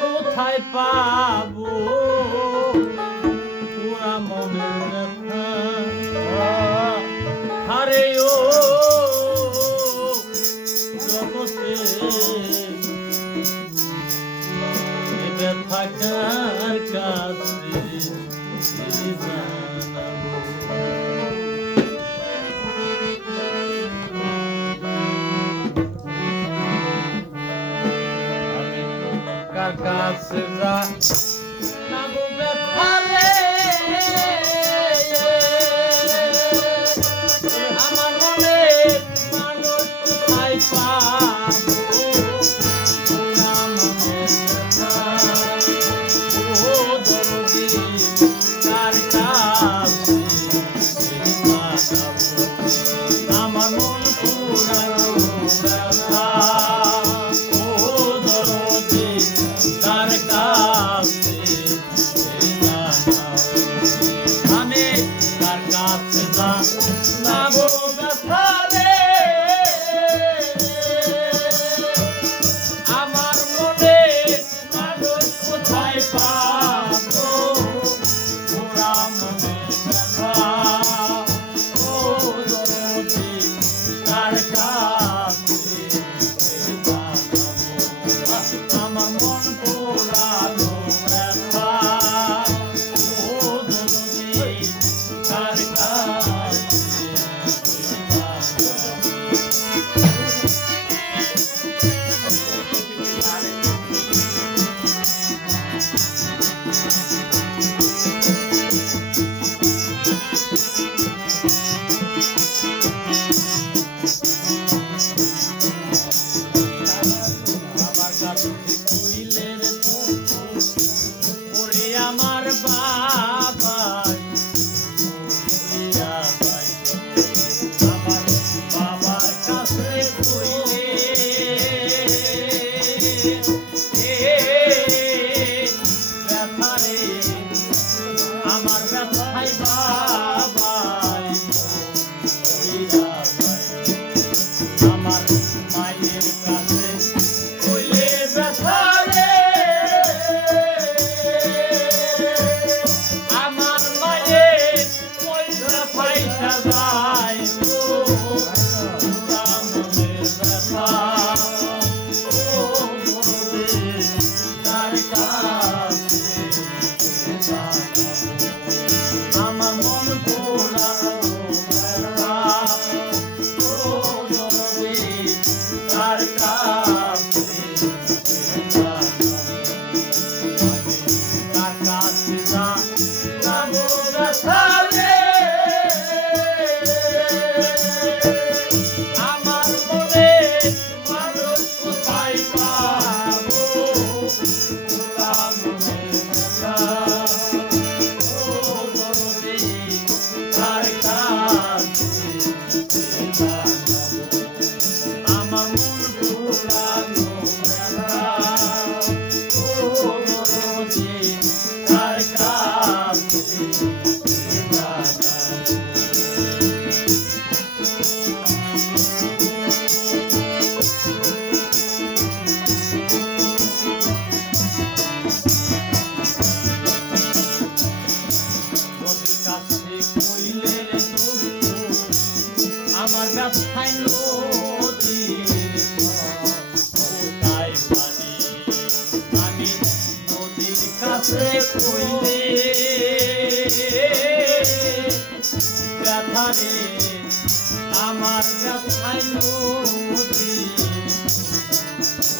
কোথায় পাবো পুরা মনের ব্যথা হারে ও জগতে এ ব্যথা কার কাছে জানাবো কার কাছে জানাবো ব্যথা রে আমার মনে মানুষ কোথায় পাবো পুরা মনের ব্যথা ও দরদি কার কাছে জানাবো আমার মন পুরানো ব্যথা ও দরদি কার কাছে জানাবো আমি কার কাছে জানাবো ব্যথা রে আমার মনে মানুষ কোথায় পাবো পুরা মনের ব্যথা ও দরদি কার কাছে জানাবো আমার মন পোড়ানো ব্যথা ও দরদি কার কাছে জানাবো আমার কাছে কইলের ওরে আমার বাবাই ওইয়া ভাই আমার বাবার কাছে কইলে ব্যথা রে আমার ব্যথাই বাবাই ওইয়া ভাই আমার মায়ের কাছে কইলে ব্যথা রে আমার মায়ের পয়সা পয়সা যায় পুরা মনের ব্যথা ও দরদি কার কাছে জানাবো আমার মন পোড়ানো ব্যথা ও দরদি কার কাছে জানাবো আমি কার কাছে জানাবো ব্যথা রে আমার মনে মানুষ কোথায় পাবো পুরা মনের ব্যথা ও দরদি কার কাছে জানাবো আমার মন পোড়ানো ব্যথা ও দরদি কার কাছে জানাবো নদীর কাছে কইলে আমার ব্যথায় নদীর কোথায় পানি আমি নদীর কাছে কইলে ব্যথা রে আমার ব্যথায় নদীর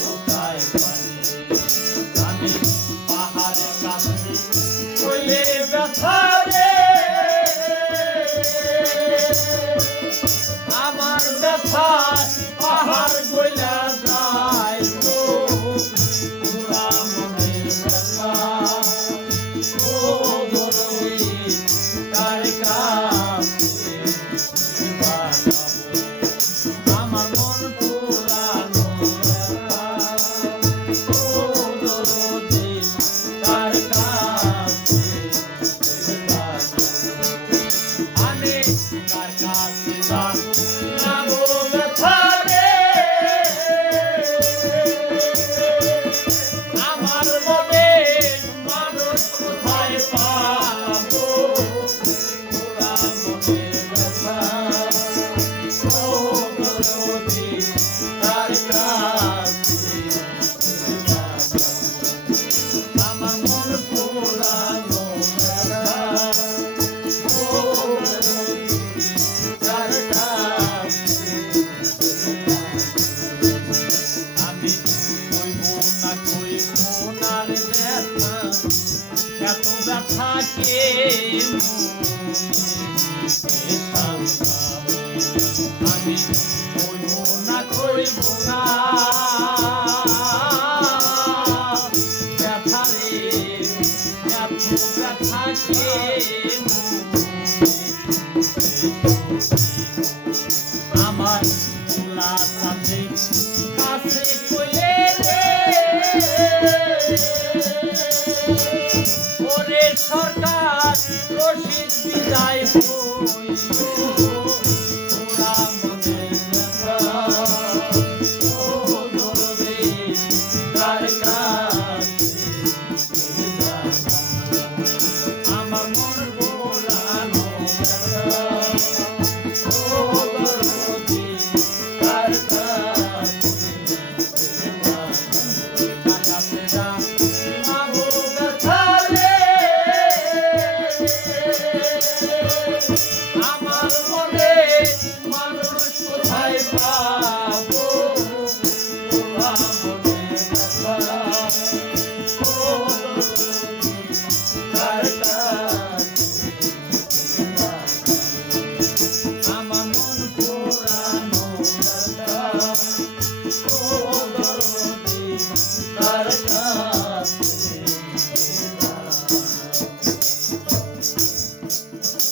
কোথায় পানি আমি পাহাড়ের কাছে কইলে ব্যথা রে আমার ব্যথা পাহাড় গইলা যায় পুরা মনের ব্যথা ও দরদি কার কাছে জানাবো আমার মন পোড়ানো ব্যথা ও দরদি কার কাছে জানাবো আমি কার কাছে জানাবো ব্যথা এত ব্যথা কে আমি কইব না ব্যথা রে এত ব্যথা কে আমার তোলা সাথে কাছে কইলে রে ওরে সরকার রশিদ বিদায় হইল তোরা মনে ব্যথা ও দরদে কার কাছে আমার মন বোলানো ব্যথা ও দরদে কার কাছে কাছে না মাগো ব্যথা রে আমার মনে মানুষ কোথায় পাবো তোরা মনে ব্যথা ও কার কাছে আমার মন পোড়ানো ব্যথা